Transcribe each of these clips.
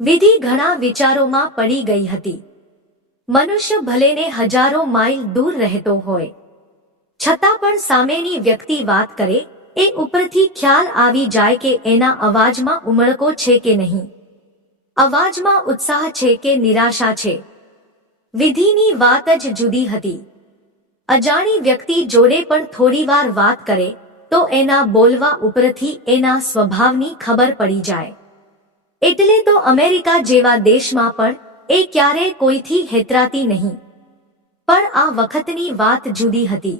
વિધિ ઘણા વિચારોમાં પડી ગઈ હતી. મનુષ્ય ભલેને હજારો માઇલ દૂર રહેતો હોય, છતાં પણ સામેની વ્યક્તિ વાત કરે એ ઉપરથી ખ્યાલ આવી જાય કે એના અવાજમાં ઉમળકો છે કે નહીં, અવાજમાં ઉત્સાહ છે કે નિરાશા છે. વિધિની વાત જ જુદી હતી. અજાણી વ્યક્તિ જોડે પણ થોડીવાર વાત કરે તો એના બોલવા ઉપરથી એના સ્વભાવની ખબર પડી જાય. એટલે તો અમેરિકા જેવા દેશમાં પણ એ ક્યારેય કોઈથી હેતરાતી નહીં. પણ આ વખતની વાત જુદી હતી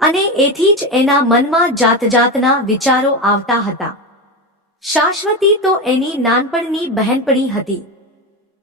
અને એથી જ એના મનમાં જાતજાતના વિચારો આવતા હતા. શાશ્વતી તો એની નાનપણની બહેનપણી હતી.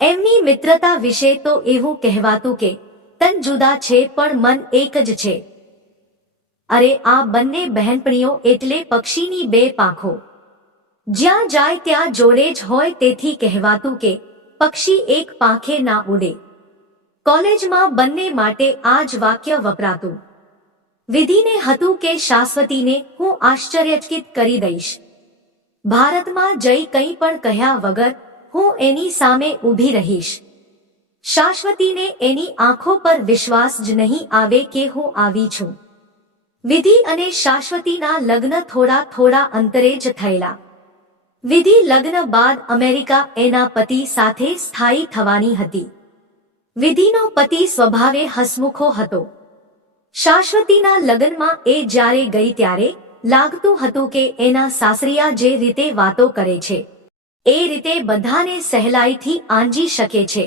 એમની મિત્રતા વિશે તો એવું કહેવાતું કે તન જુદા છે પણ મન એક જ છે. અરે આ બંને બહેનપણીઓ એટલે પક્ષીની બે પાંખો, જ્યાં જાય ત્યાં જોડે જ હોય. તેથી કહેવાતું કે પક્ષી એક પાંખે ના ઉડે. કોલેજમાં બંને માટે આ જ વાક્ય વપરાતું. વિધિને હતું કે શાશ્વતીને હું આશ્ચર્યચકિત કરી દઈશ. ભારતમાં જઈ કંઈ પણ કહ્યા વગર હું એની સામે ઊભી રહીશ. શાશ્વતીને એની આંખો પર વિશ્વાસ જ નહીં આવે કે હું આવી છું. વિધિ અને શાશ્વતીના લગ્ન થોડા અંતરે જ થયેલા. વિધિ લગ્ન બાદ અમેરિકા એના પતિ સાથે સ્થાયી થવાની હતી. વિધિનો પતિ સ્વભાવે હસમુખો હતો. શાશ્વતીના લગ્નમાં એ જ્યારે ગઈ ત્યારે લાગતું હતું કે એના સાસરિયા જે રીતે વાતો કરે છે એ રીતે બધાને સહેલાઈથી આંજી શકે છે.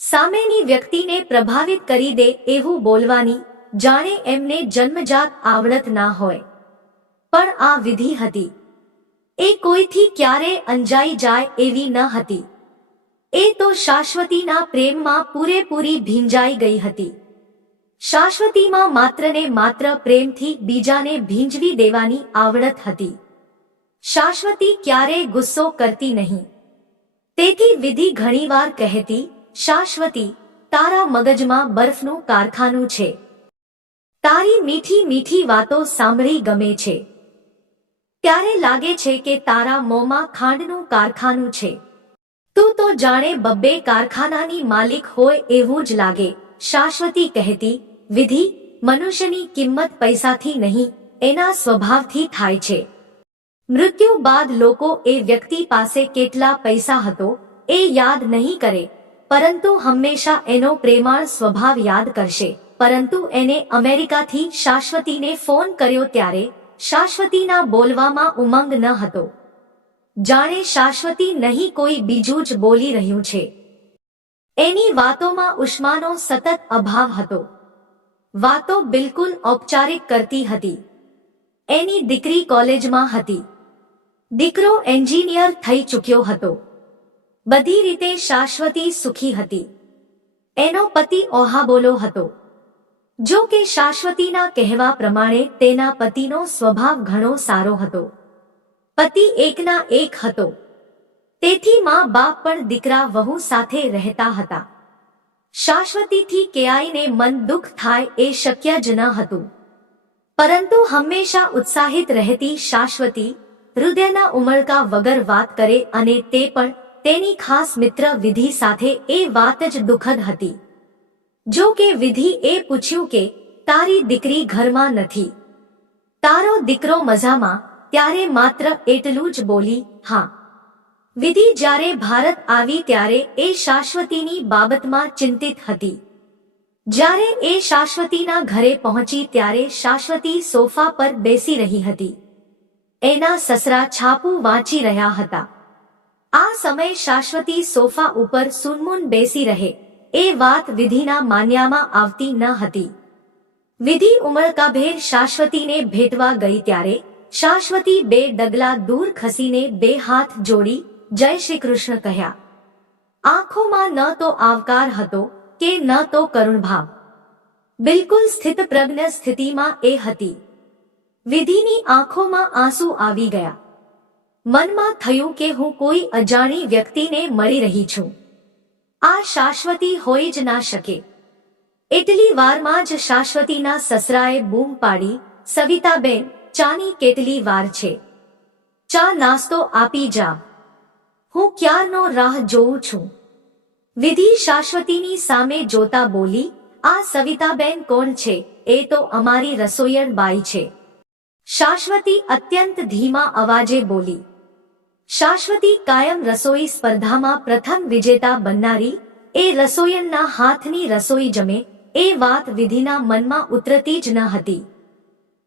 સામેની વ્યક્તિને પ્રભાવિત કરી દે એવું બોલવાની જાણે એમને જન્મજાત આવડત ના હોય. પણ આ વિધિ હતી એ કોઈથી ક્યારે અંજાઈ જાય એવી ન હતી. એ તો શાશ્વતીના પ્રેમમાં પૂરેપૂરી ભીંજાઈ ગઈ હતી. શાશ્વતીમાં માત્ર ને માત્ર પ્રેમથી બીજાને ભીંજવી દેવાની આવડત હતી. શાશ્વતી ક્યારેય ગુસ્સો કરતી નહીં. તેથી વિધિ ઘણીવાર કહેતી, શાશ્વતી, તારા મગજમાં બરફનું કારખાનું છે. તારી મીઠી મીઠી વાતો સાંભળી ગમે છે. ત્યારે લાગે છે કે તારા મોંમાં ખાંડનું કારખાનું છે. તું તો જાણે બબ્બે કારખાનાની માલિક હોય એવું જ લાગે. શાશ્વતી કહેતી, વિધિ, મનુષ્યની કિંમત પૈસાથી નહીં એના સ્વભાવથી થાય છે. મૃત્યુ બાદ લોકો એ વ્યક્તિ પાસે કેટલા પૈસા હતો એ યાદ નહીં કરે, પરંતુ હંમેશા એનો પ્રેમાળ સ્વભાવ યાદ કરશે. પરંતુ એને અમેરિકાથી શાશ્વતીને ફોન કર્યો ત્યારે શાશ્વતીના બોલવામાં ઉમંગ ન હતો. જાણે શાશ્વતી નહીં કોઈ બીજું જ બોલી રહ્યું છે. એની વાતોમાં ઉષ્માનો સતત અભાવ હતો. વાતો બિલકુલ ઔપચારિક કરતી હતી. એની દીકરી કોલેજમાં હતી. દીકરો એન્જિનિયર થઈ ચૂક્યો હતો. બધી રીતે શાશ્વતી સુખી હતી. એનો પતિ ઓહાબોલો હતો. જો કે શાશ્વતીના કહેવા પ્રમાણે તેના પતિનો સ્વભાવ ઘણો સારો હતો. પતિ એકના એક હતો. તેથી માં બાપ પણ દીકરા વહુ સાથે રહેતા હતા. શાશ્વતીથી ક્યાંયને મન દુઃખ થાય એ શક્ય જ ન હતું. પરંતુ હંમેશા ઉત્સાહિત રહેતી શાશ્વતી હૃદયના ઉમળકા વગર વાત કરે અને તે પણ તેની ખાસ મિત્ર વિધિ સાથે એ વાત જ દુઃખદ હતી. જો કે વિધિ એ પૂછ્યું કે તારી દીકરી ઘરમાં નથી, તારો દીકરો મજામાં, ત્યારે માત્ર એટલું જ બોલી, હા. વિધિ જ્યારે ભારત આવી ત્યારે એ શાશ્વતીની બાબતમાં ચિંતિત હતી. જ્યારે એ શાશ્વતીના ઘરે પહોંચી ત્યારે શાશ્વતી સોફા પર બેસી રહી હતી. એના સસરા છાપું વાંચી રહ્યા હતા. આ સમયે શાશ્વતી સોફા ઉપર સૂનમૂન બેસી રહે એ વાત વિધિના માન્યામાં આવતી ન હતી. વિધિ ઉમળકાભેર શાશ્વતીને ભેટવા ગઈ ત્યારે શાશ્વતી બે ડગલા દૂર ખસીને બે હાથ જોડી જય શ્રી કૃષ્ણ કહ્યા. આંખોમાં ન તો આવકાર હતો કે ન તો કરુણભાવ. બિલકુલ સ્થિતપ્રજ્ઞ સ્થિતિમાં એ હતી. વિધિની આંખોમાં આંસુ આવી ગયા. મનમાં થયું કે હું કોઈ અજાણી વ્યક્તિને મળી રહી છું. આ શાશ્વતી હોઈ જ ના શકે. એટલી વારમાં જ શાશ્વતીના સસરાએ બૂમ પાડી, સવિતાબેન, ચાની કેટલી વાર છે? ચા નાસ્તો આપી જા. હું ક્યારનો રાહ જોઉં છું. વિધિ શાશ્વતીની સામે જોતા બોલી, આ સવિતાબેન કોણ છે? એ તો અમારી રસોઈયણ બાઈ છે. શાશ્વતી અત્યંત ધીમા અવાજે બોલી. શાશ્વતી કાયમ રસોઈ સ્પર્ધામાં પ્રથમ વિજેતા બનનારી, એ રસોઈયણના હાથની રસોઈ જમે, એ વાત વિધિના મનમાં ઉતરતી જ ન હતી.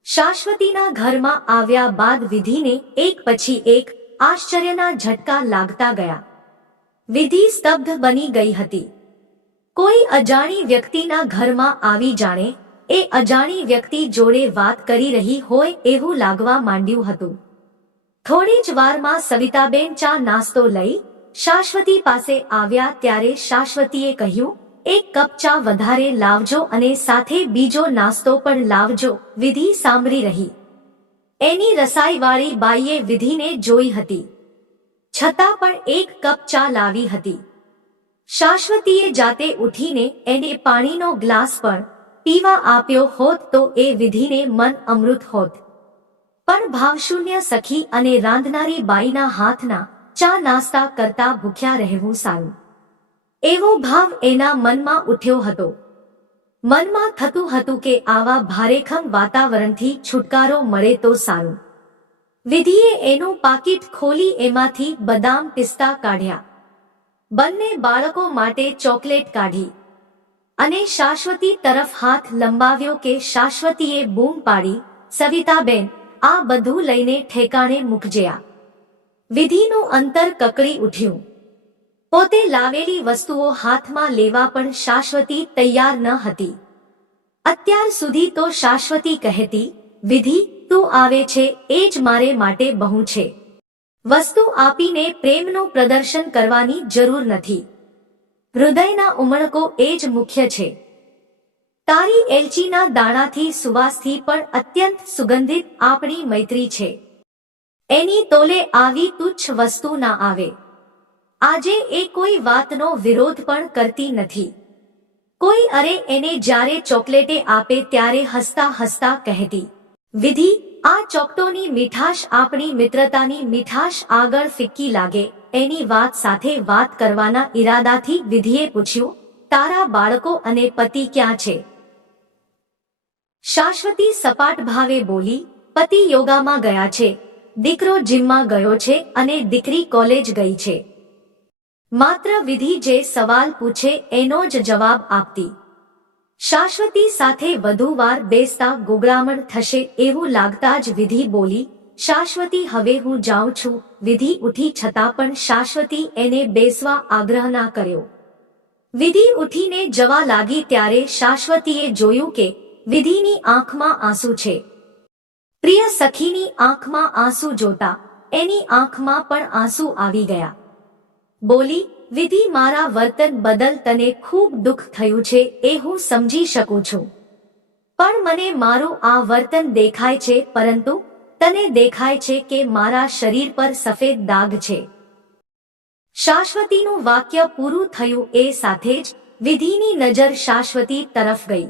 શાશ્વતીના ઘરમાં આવ્યા બાદ વિધિને એક પછી એક આશ્ચર્યના ઝટકા લાગતા ગયા. વિધિ સ્તબ્ધ બની ગઈ હતી. કોઈ અજાણી વ્યક્તિના ઘરમાં આવી જાણે એ અજાણી વ્યક્તિ જોડે વાત કરી રહી હોય એવું લાગવા માંડ્યું હતું. થોડી જ વારમાં સવિતાબેન ચા નાસ્તો લઈ શાશ્વતી પાસે આવ્યા ત્યારે શાશ્વતીએ કહ્યું, એક કપ ચા વધારે લાવજો અને સાથે બીજો નાસ્તો પણ લાવજો. વિધિ સાંભળી રહી. એની રસાઈવાળી બાઈએ વિધિને જોઈ હતી, છતાં પણ એક કપ ચા લાવી હતી. શાશ્વતીએ જાતે ઉઠીને એને પાણીનો ગ્લાસ પણ પીવા આપ્યો હોત તો એ વિધિને મન અમૃત હોત. પણ ભાવશૂન્ય સખી અને રાંધનારી બાઈના હાથના ચા નાસ્તા કરતા ભૂખ્યા રહેવું સારું, એવો ભાવ એના મનમાં ઉઠ્યો હતો. મનમાં થતું હતું કે આવા ભારેખમ વાતાવરણથી છુટકારો મળે તો સારું. વિધિએ એનું પાકીટ ખોલી એમાંથી બદામ પિસ્તા કાઢ્યા. બંને બાળકો માટે ચોકલેટ કાઢી અને શાશ્વતી તરફ હાથ લંબાવ્યો કે શાશ્વતીએ બૂમ પાડી, સવિતાબેન, આ બધું લઈને ઠેકાણે મૂકજે. આ વિધિનું અંતર કકળી ઉઠ્યું. પોતે લાવેલી વસ્તુઓ હાથમાં લેવા પણ શાશ્વતી તૈયાર ન હતી. અત્યાર સુધી તો શાશ્વતી કહેતી, વિધિ, તું આવે છે એ જ મારે માટે બહુ છે. વસ્તુ આપીને પ્રેમનું પ્રદર્શન કરવાની જરૂર નથી. હૃદયના ઉમળકો એ જ મુખ્ય છે. તારી એલચીના દાણાથી સુવાસથી પણ અત્યંત સુગંધિત આપણી મૈત્રી છે. એની તોલે આવી તુચ્છ વસ્તુ ના આવે. આજે એ કોઈ વાતનો વિરોધ પણ કરતી નથી. કોઈ અરે એને જ્યારે ચોકલેટે આપે ત્યારે હસતા હસતા કહેતી, વિધિ, આ ચોકટોની મીઠાશ આપણી મિત્રતાની મીઠાશ આગળ ફિક્કી લાગે. એની વાત સાથે વાત કરવાના ઈરાદાથી વિધિએ પૂછ્યું, તારા બાળકો અને પતિ ક્યાં છે? શાશ્વતી સપાટ ભાવે બોલી, પતિ યોગામાં ગયા છે, દીકરો જીમમાં ગયો છે અને દીકરી કોલેજ ગઈ છે. માત્ર વિધિ જે સવાલ પૂછે એનો જ જવાબ આપતી. શાશ્વતી સાથે વધુ વાર બેસતા ગુગળામણ થશે એવું લાગતા જ વિધિ બોલી, શાશ્વતી, હવે હું જાઉં છું. વિધિ ઉઠી છતાં પણ શાશ્વતી એને બેસવા આગ્રહ ના કર્યો. વિધિ ઉઠીને જવા લાગી ત્યારે શાશ્વતીએ જોયું કે વિધિની આંખમાં આંસુ છે. પ્રિય સખીની આંખમાં આંસુ જોતા એની આંખમાં પણ આંસુ આવી ગયા. બોલી, વિધિ, મારા વર્તન બદલ તને ખૂબ દુઃખ થયું છે એ હું સમજી શકું છું. પણ મને મારું આ વર્તન દેખાય છે, પરંતુ તને દેખાય છે કે મારા શરીર પર સફેદ દાગ છે. શાશ્વતીનું વાક્ય પૂરું થયું એ સાથે જ વિધિની નજર શાશ્વતી તરફ ગઈ.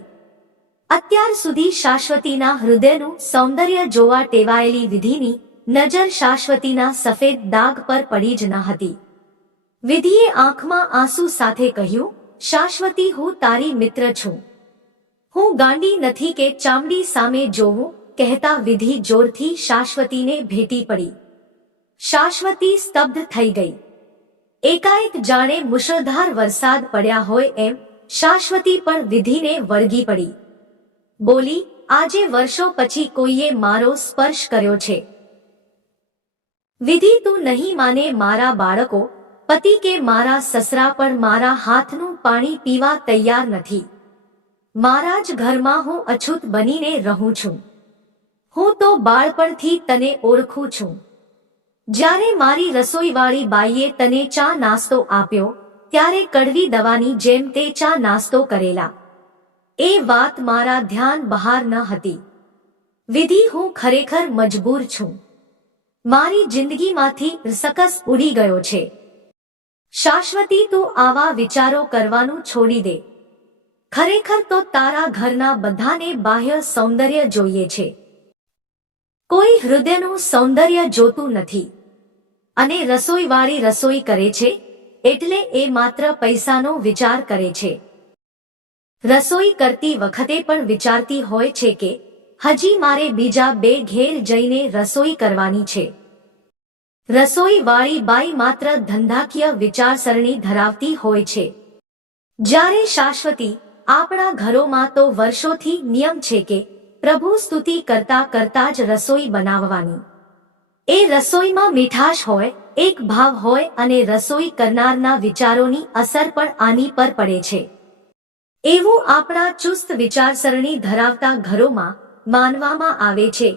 અત્યાર સુધી શાશ્વતીના હૃદયનું સૌંદર્ય જોવા ટેવાયેલી વિધિની નજર શાશ્વતીના સફેદ દાગ પર પડી જ ન હતી. વિધિએ આંખમાં આંસુ સાથે કહ્યું, શાશ્વતી, હું તારી મિત્ર છું. હું ગાંડી નથી કે ચામડી સામે જોવું. કહેતા વિધિ જોરથી શાશ્વતીને ભેટી પડી. શાશ્વતી સ્તબ્ધ થઈ ગઈ. એકાએક જાણે મુશળધાર વરસાદ પડ્યા હોય એમ શાશ્વતી પણ વિધિને વળગી પડી. બોલી, આજે વર્ષો પછી કોઈએ મારો સ્પર્શ કર્યો છે. વિધિ, તું નહીં માને, મારા બાળકો, પતિ કે મારા સસરા પણ મારા હાથનું પાણી પીવા તૈયાર નથી. મારા જ ઘરમાં હું અછૂત બનીને રહું છું. હું તો બાળપણથી તને ઓળખું છું. જ્યારે મારી રસોઈવાળી બાઈએ તને ચા નાસ્તો આપ્યો ત્યારે કડવી દવાની જેમ તે ચા નાસ્તો કરેલા. એ વાત મારા ધ્યાન બહાર ન હતી. વિધિ, હું ખરેખર મજબૂર છું. મારી જિંદગીમાંથી રસકસ ઉડી ગયો છે. શાશ્વતી, તું આવા વિચારો કરવાનું છોડી દે. ખરેખર તો તારા ઘરના બધાને બાહ્ય સૌંદર્ય જોઈએ છે. કોઈ હૃદયનું સૌંદર્ય જોતું નથી. અને રસોઈવાળી રસોઈ કરે છે એટલે એ માત્ર પૈસાનો વિચાર કરે છે. રસોઈ કરતી વખતે પણ વિચારતી હોય છે કે હજી મારે બીજા 2 ઘેર જઈને રસોઈ કરવાની છે. રસોઈવાળી બાઈ માત્ર ધંધાકીય વિચારસરણી ધરાવતી હોય છે. જ્યારે શાશ્વતી આપણા ઘરોમાં તો વર્ષોથી નિયમ છે કે પ્રભુ સ્તુતિ કરતા કરતા જ રસોઈ બનાવવાની. એ રસોઈમાં મીઠાશ હોય, એક ભાવ હોય અને રસોઈ કરનારના વિચારોની અસર પણ આની પર પડે છે. એવું આપણા ચુસ્ત વિચારસરણી ધરાવતા ઘરોમાં માનવામાં આવે છે.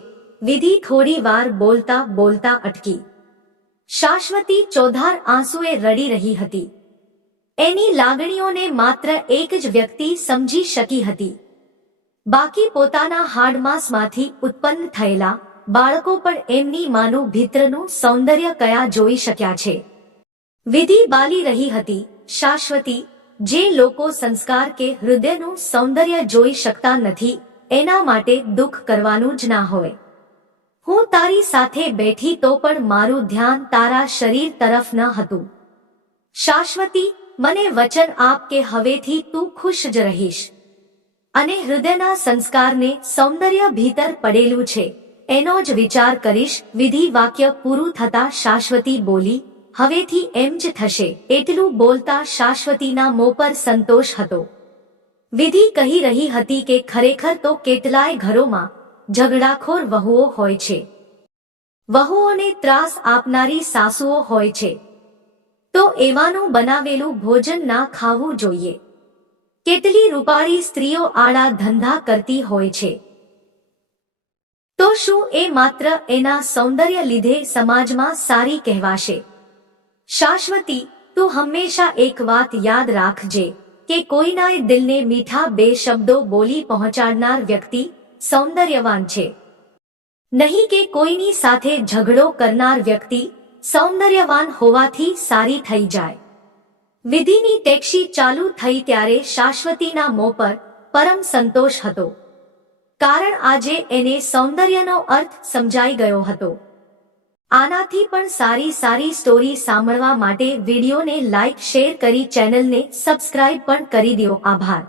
વિધિ થોડી વાર બોલતા બોલતા અટકી. શાશ્વતી ચોધાર આંસુએ રડી રહી હતી. એની લાગણીઓને માત્ર એક જ વ્યક્તિ સમજી શકી હતી. બાકી પોતાના હાડમાસમાંથી ઉત્પન્ન થયેલા બાળકો પણ એમની માનું ભીતરનું સૌંદર્ય કયા જોઈ શક્યા છે. વિધિ બાલી રહી હતી. શાશ્વતી, જે લોકો સંસ્કાર કે હૃદયનું સૌંદર્ય જોઈ શકતા નથી એના માટે દુઃખ કરવાનું જ ના હોય. હું તારી સાથે બેઠી તો પણ મારું ધ્યાન તારા શરીર તરફ ન હતું. શાશ્વતી, મને વચન આપ કે હવેથી તું ખુશ જ રહીશ અને હૃદયના સંસ્કારને સૌંદર્ય ભીતર પડેલું છે એનો જ વિચાર કરીશ. વિધિ વાક્ય પૂરું થતા શાશ્વતી બોલી, હવેથી એમ જ થશે. એટલું બોલતા શાશ્વતીના મોં પર સંતોષ હતો. વિધિ કહી રહી હતી કે ખરેખર તો કેટલાય ઘરોમાં ઝઘડાખોર વહુઓ હોય છે. વહુઓને ત્રાસ આપનારી સાસુઓ હોય છે. તો એવાનું બનાવેલું ભોજન ના ખાવું જોઈએ. કેટલી રૂપાળી સ્ત્રીઓ આડા ધંધા કરતી હોય છે. તો શું એ માત્ર એના સૌંદર્ય લીધે સમાજમાં સારી કહેવાશે? શાશ્વતી, તું હંમેશા એક વાત યાદ રાખજે કે કોઈનાય દિલને મીઠા 2 શબ્દો બોલી પહોંચાડનાર વ્યક્તિ સૌંદર્યવાન છે, નહીં કે કોઈની સાથે ઝઘડો કરનાર વ્યક્તિ સૌંદર્યવાન હોવાથી સારી થઈ જાય. વિધિની ટેક્સી ચાલુ થઈ ત્યારે શાશ્વતીના મોં પર પરમ સંતોષ હતો. કારણ આજે એને સૌંદર્યનો અર્થ સમજાઈ ગયો હતો. આનાથી પણ સારી સ્ટોરી સાંભળવા માટે વિડીયોને લાઈક, શેર કરી ચેનલને સબસ્ક્રાઇબ પણ કરી દો. આભાર.